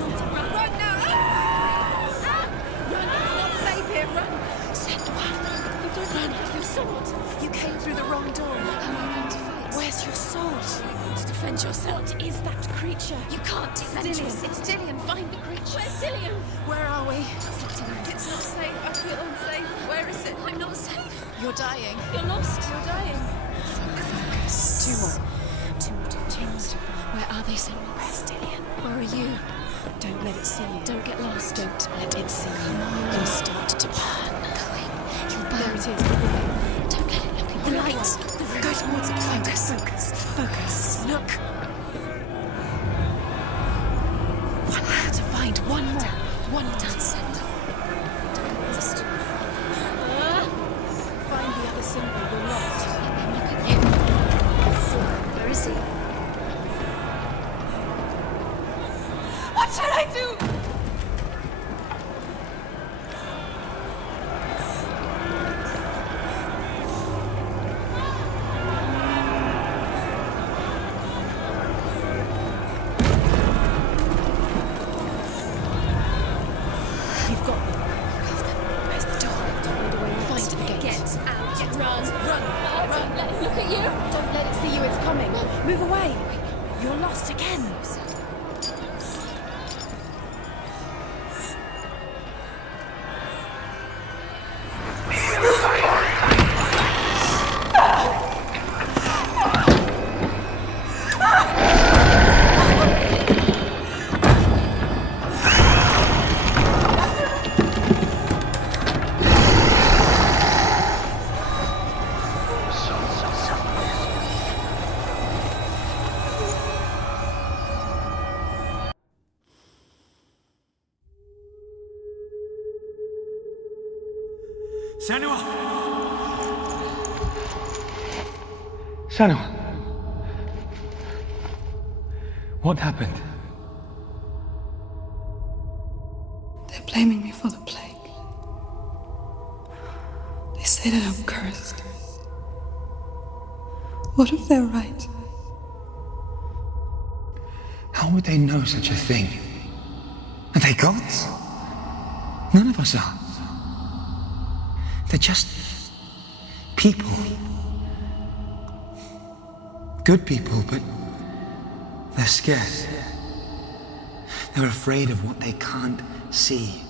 Run! Run now! Ah! Run! It's not safe here! Run! Senua, You don't run! Your sword! you came through the wrong door. How are you going to fight? Where's your sword? To defend yourself. What is that creature? You can't defend Dillian. yourself. It's Dillian. Find the creature. Where's Dillian? Where are we? It's not safe. I feel unsafe. Where is it? I'm not safe. You're dying. You're lost. You're dying. Focus. Two more. Two more. Where are they, Senua? Where's Dillian? Where are you? Don't let it see you. Don't get lost. Don't let it see you. Come on. You'll start to burn. Going. You'll burn. There it is. The ring. Don't let it look at The you. light. The ring. Go towards it. Focus. Focus. Look. One more. To find one more. One more. Don't send. Lost. Find the other symbol. We're lost. And then look at you. Where is he? What should I do? You've got them. Where's the door? Find a way out. Find the gate. Get out. Run. Don't let it look at you. Don't let it see you. It's coming. Move away. You're lost again. Senua! Senua! What happened? They're blaming me for the plague. They say that I'm cursed. What if they're right? How would they know such a thing? Are they gods? None of us are. They're just people. Good people, but they're scared. They're afraid of what they can't see.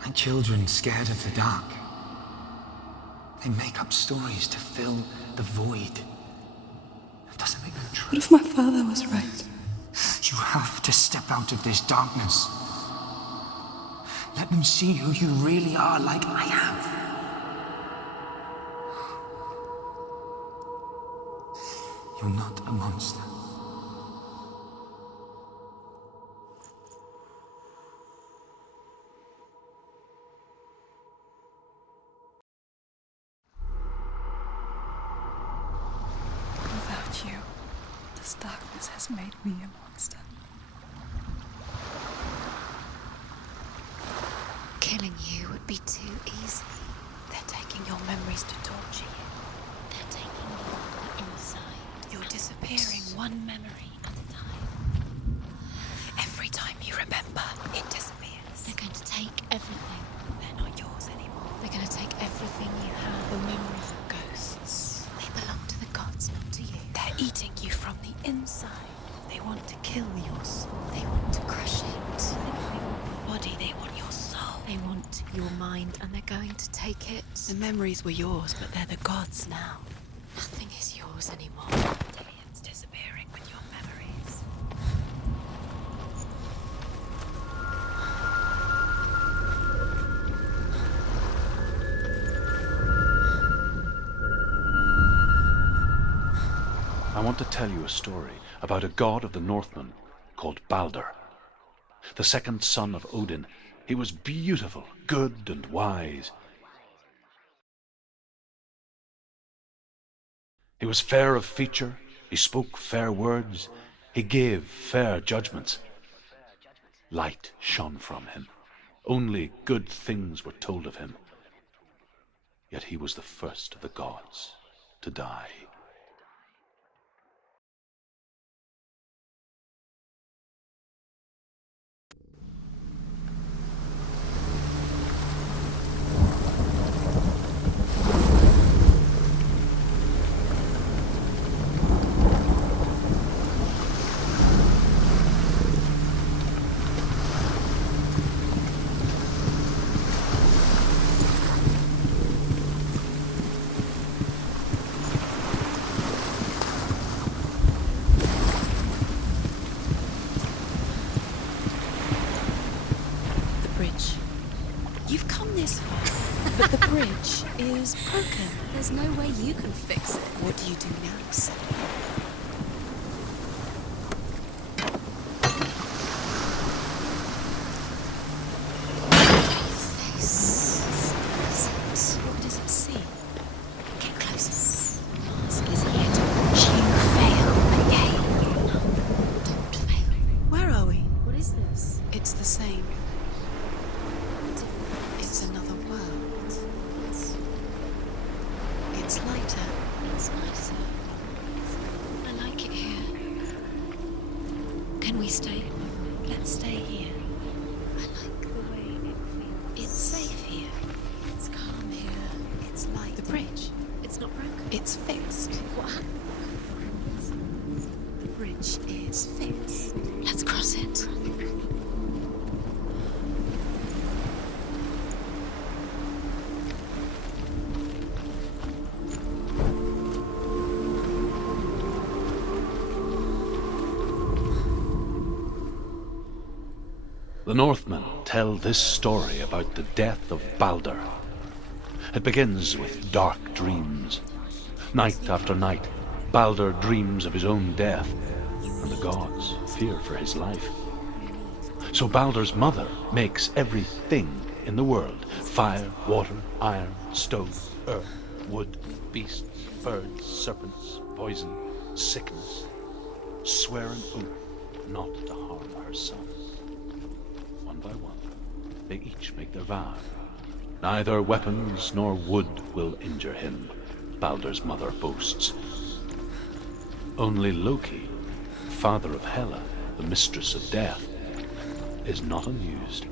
Like children scared of the dark. They make up stories to fill the void. That doesn't make them true. What if my father was right? You have to step out of this darkness. Let them see who you really are, like I have. You're not a monster. Without you, this darkness has made me a monster. Killing you would be too easy. They're taking your memories to torture you. They're taking you on the inside. You're disappearing one memory at a time. Every time you remember, it disappears. They're going to take everything. They're not yours anymore. They're going to take everything you have. The memories of ghosts. They belong to the gods, not to you. They're eating you from the inside. They want to kill your soul. They want to crush it. They don't want your body. They want your soul. They want your mind, and they're going to take it. The memories were yours, but they're the gods now. Nothing is yours anymore. Dillian's disappearing with your memories. I want to tell you a story about a god of the Northmen called Balder. The second son of Odin. He was beautiful, good and wise. He was fair of feature, he spoke fair words, he gave fair judgments. Light shone from him. Only good things were told of him. Yet he was the first of the gods to die. is fine, but the bridge is broken. There's no way you can fix it. What do you do now, Senua? What does it see? Get closer. Mask is here to watch you fail again. Don't fail. Where are we? What is this? It's the same. It's another world. It's lighter. It's nicer. I like it here. Can we stay? Let's stay here. I like the way it feels. It's safe here. It's calm here. It's light. The bridge. It's not broken. It's fixed. What happened? The bridge is fixed. Let's cross it. The Northmen tell this story about the death of Balder. It begins with dark dreams. Night after night, Balder dreams of his own death, and the gods fear for his life. So Balder's mother makes everything in the world: fire, water, iron, stone, earth, wood, beasts, birds, serpents, poison, sickness, swear an oath not to harm her son. One by one, they each make their vow. Neither weapons nor wood will injure him, Balder's mother boasts. Only Loki, father of Hela, the mistress of death, is not amused.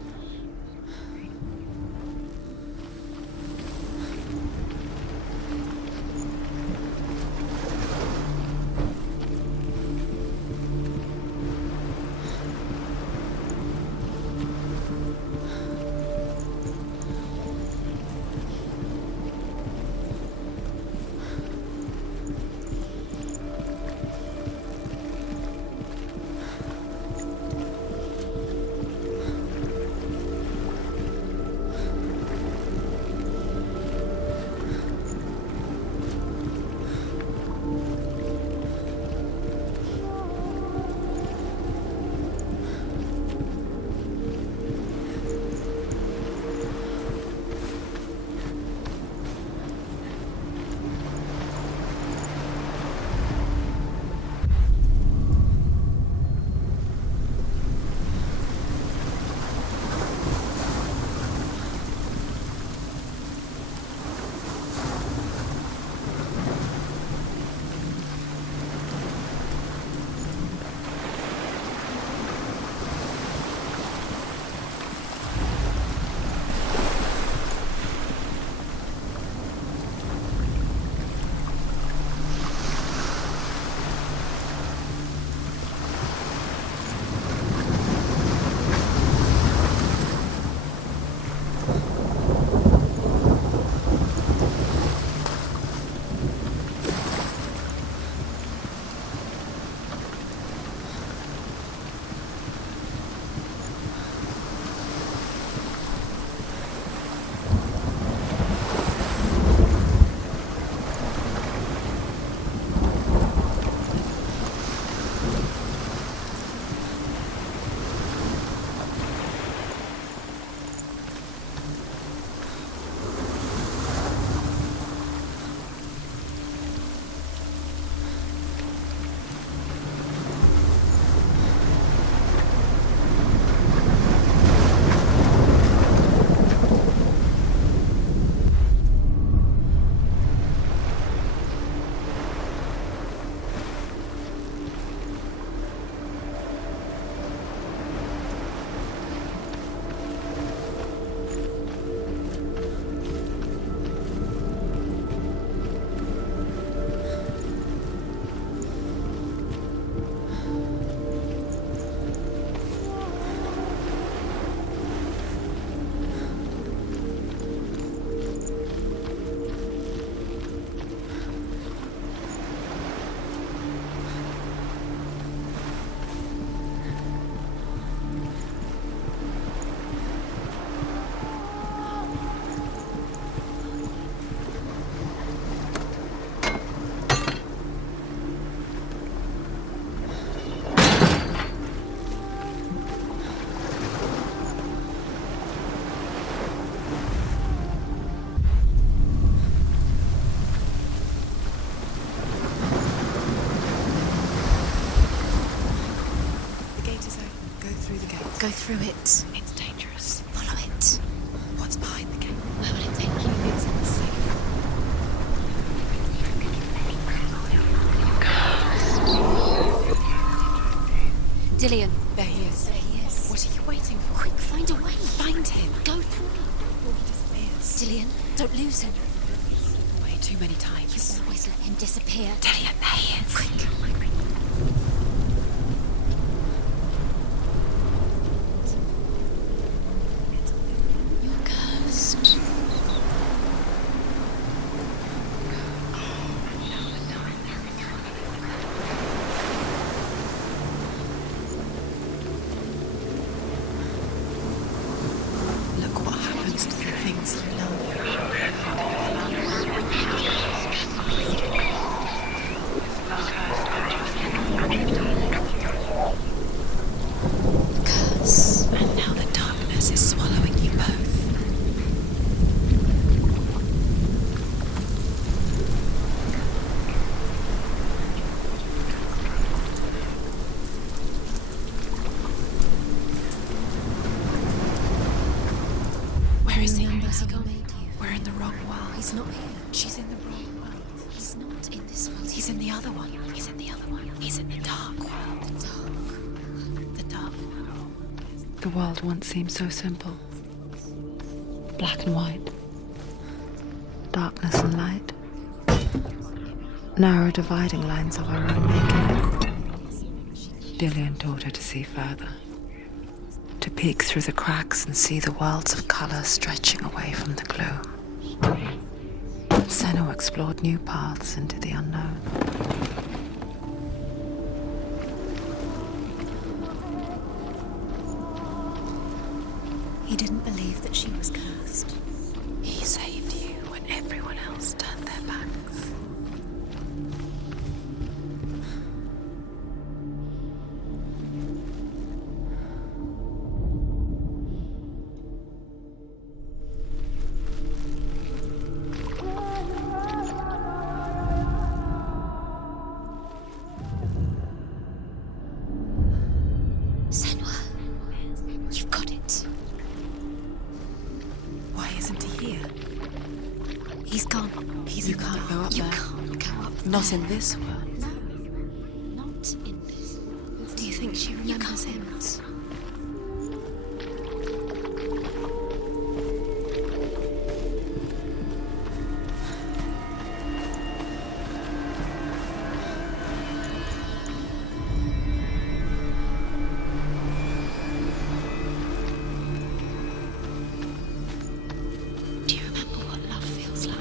Go through it. It's dangerous. Follow it. What's behind the gate? Where will it take you? It's unsafe. Dillion. There he is. There he is. What are you waiting for? Quick, find a way. Find him. Go through it. Before he disappears. Dillion, don't lose him. Way too many times. Always let him disappear. Dillion, there he is. Quick. You're cursed. Look what happens to the things you love. Curse. And now the darkness is swallowing you both. Where is he? Remember Where's he how gone? he made you. We're in the wrong world. He's not here. She's in the wrong world. He's not in this world. He's in the other one. He's in the other one. He's in the dark world. The dark world. The world once seemed so simple. Black and white. Darkness and light. Narrow dividing lines of our own making. Dillion taught her to see further. To peek through the cracks and see the worlds of color stretching away from the gloom. Senua explored new paths into the unknown. He didn't believe that she was cursed. He saved you when everyone else turned their backs. Senua, you've got it. Why isn't he here? He's gone. You can't go up You there. can't go up Not there. in this world. No, not in this. Do you think she You remembers can't. him? Do you remember what love feels like?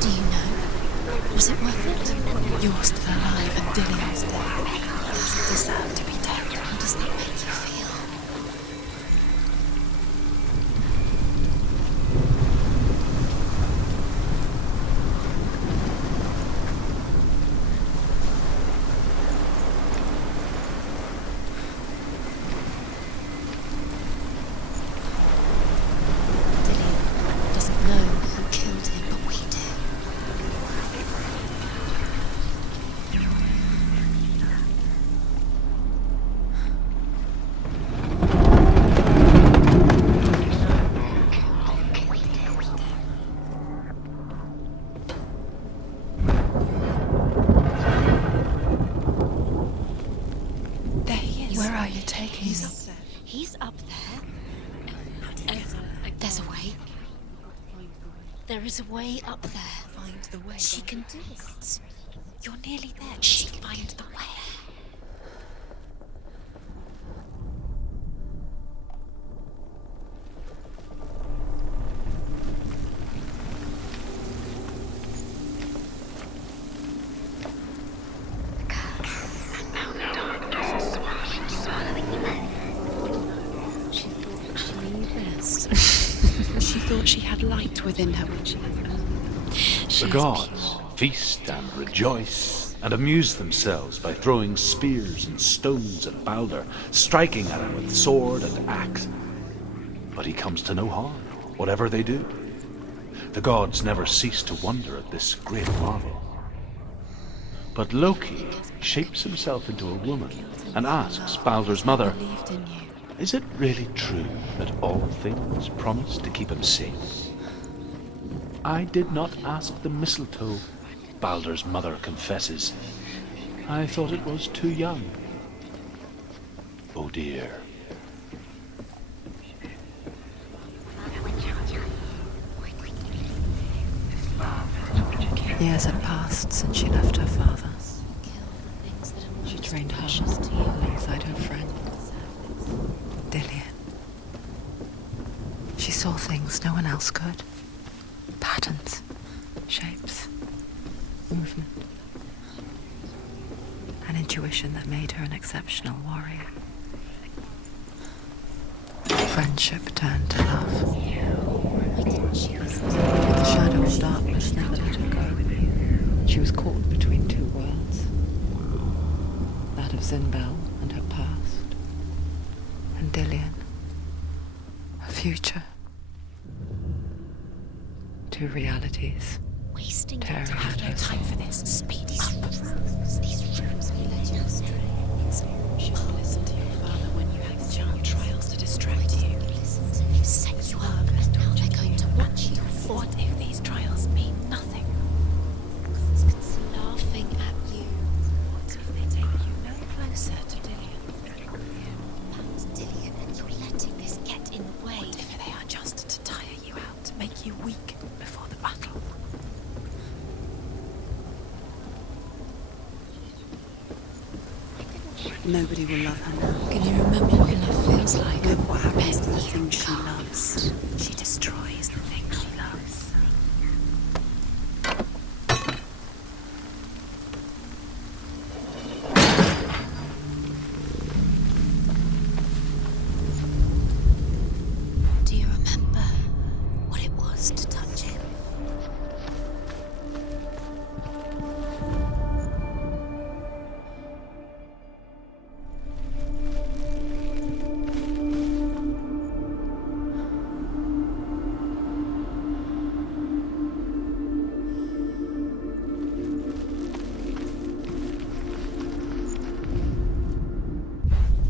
Do you know? Was it worth it? You're still alive and Dillion's dead. He doesn't deserve to be dead. How does that make you feel? Dillion doesn't know who killed him, but we do. are you taking He's me? up there. He's up there. There's a way. There is a way up there. Find the way. She can do it. You're nearly there. She can find the way. She thought she knew best. She thought she had light within her when she was The gods feast and rejoice and amuse themselves by throwing spears and stones at Balder, striking at him with sword and axe. But he comes to no harm, whatever they do. The gods never cease to wonder at this great marvel. But Loki shapes himself into a woman and asks Balder's mother, believed in you. is it really true that all things promise to keep him safe? I did not ask the mistletoe, Balder's mother confesses. I thought it was too young. Oh dear. Years had passed since she left her father. She trained hard alongside her friend, Dillian. She saw things no one else could. Patterns, shapes, movement. An intuition that made her an exceptional warrior. Friendship turned to love. But the shadow of darkness never let her go. She was caught between two worlds. That of Zinbel and her past. And Dillian. Her future. Two realities. Wasting Tearing your at time. her No time for this. Speed up. These rooms may let you astray. You should listen to your father when you have child trials to distract you. Listen to him set you up, and now they're going to watch you. What if these trials mean nothing? Laughing at you. What if they take you no closer to Dillian? Dillian, and you're letting this get in the way. What if they are just to tire you out, to make you weak before the battle? Nobody will love her now. Can you remember what love feels like? Look what happens to the things she loves. She destroys the things she loves. Do you remember what it was to touch him?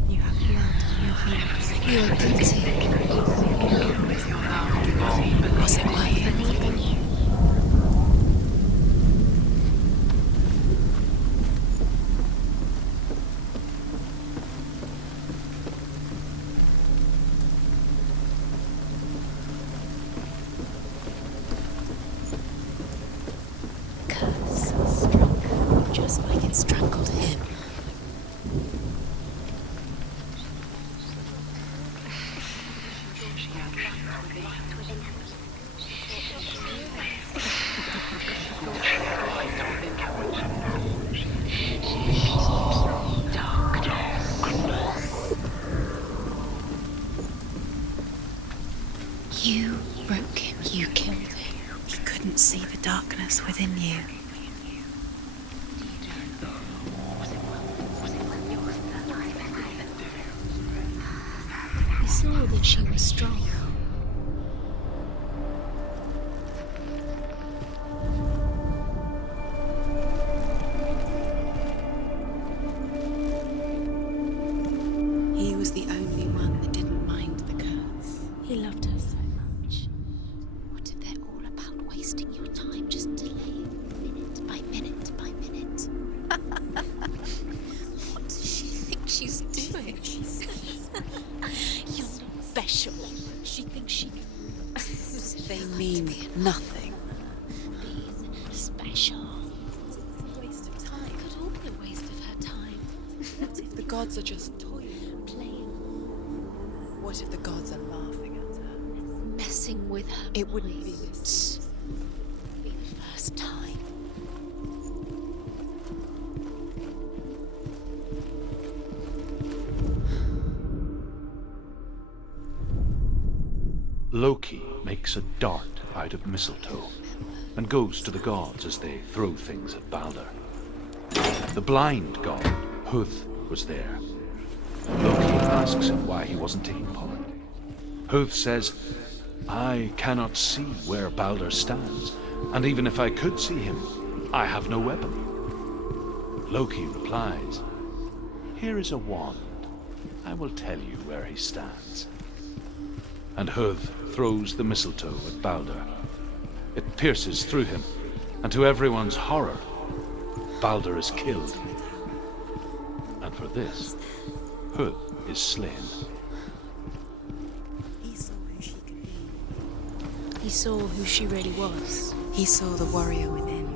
You have blood on your hands. You were guilty. Was it worth it? The curse struck just like it strangled him. You broke him. You killed him. He couldn't see the darkness within you. He saw that she was strong. He was the only one that didn't mind the curse. He loved her so much. What if they're all about wasting your time, just delaying minute by minute by minute? What does she think she's doing? Nothing. Be special. A waste of time. It could all be a waste of her time. What if the gods are just toying? Playing, What if the gods are laughing at her? messing with her. It wouldn't be mind. this. Be the first time. Loki makes a dart out of mistletoe and goes to the gods as they throw things at Balder. The blind god, Huth, was there. Loki asks him why he wasn't taking part. Huth says, I cannot see where Balder stands, and even if I could see him, I have no weapon. Loki replies, Here is a wand. I will tell you where he stands. And Huth throws the mistletoe at Balder. It pierces through him, and to everyone's horror, Balder is killed. And for this, Huth is slain. He saw who she could be. He saw who she really was. He saw the warrior within.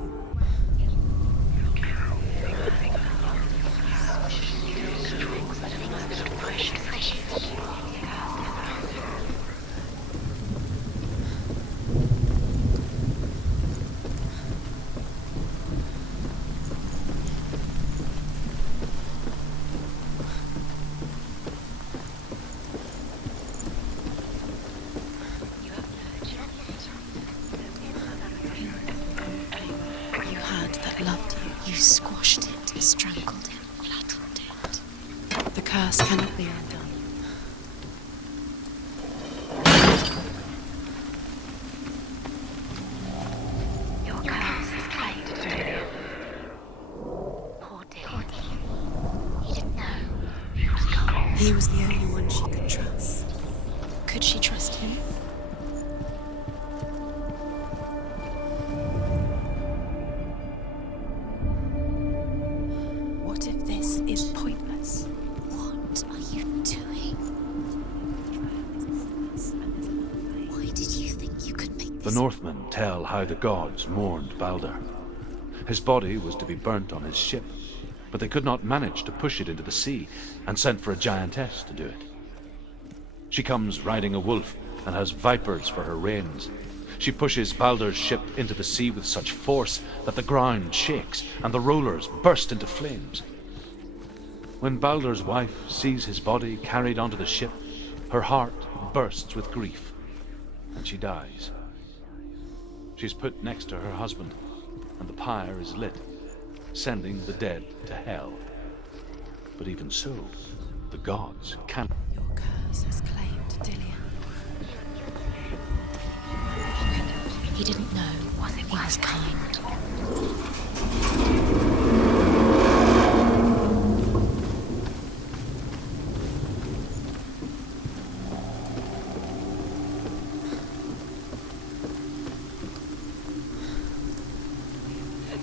You had that loved you. You squashed it, strangled it, flattened it. The curse cannot be undone. Your curse is claimed, Julia. Poor Dillion. He didn't know he was gone. He was the only one she could trust. Could she trust him? What if this is pointless? What are you doing? Why did you think you could make The this? Northmen tell how the gods mourned Balder. His body was to be burnt on his ship, but they could not manage to push it into the sea and sent for a giantess to do it. She comes riding a wolf and has vipers for her reins. She pushes Balder's ship into the sea with such force that the ground shakes and the rollers burst into flames. When Balder's wife sees his body carried onto the ship, her heart bursts with grief, and she dies. She's put next to her husband, and the pyre is lit, sending the dead to hell. But even so, the gods cannot. Your curse has claimed Dillion. He didn't know he was kind.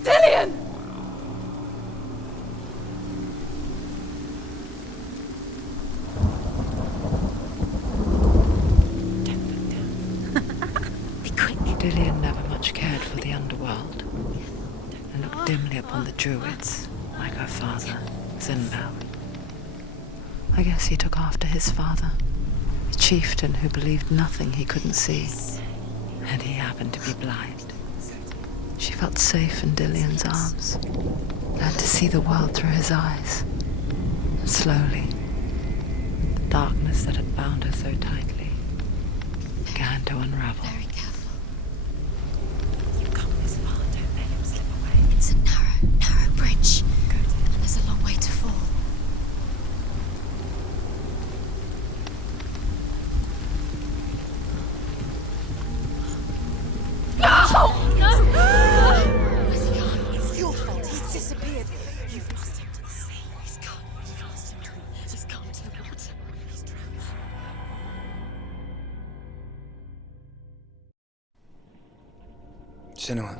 Dillion! Be quick. Dillion never much cared for the underworld and looked dimly upon the druids, like her father, Zinbel. I guess he took after his father, a chieftain who believed nothing he couldn't see, and he happened to be blind. She felt safe in Dillion's arms, learned to see the world through his eyes. And slowly, the darkness that had bound her so tightly began to unravel. Very careful. You've come this far, don't let him slip away. It's a narrow bridge. And there's a long way to fall. Where's he gone? It's your fault. He's disappeared. You've lost him to the sea. He's gone. You've lost him to the He's gone to the water. He's drowned. Senua.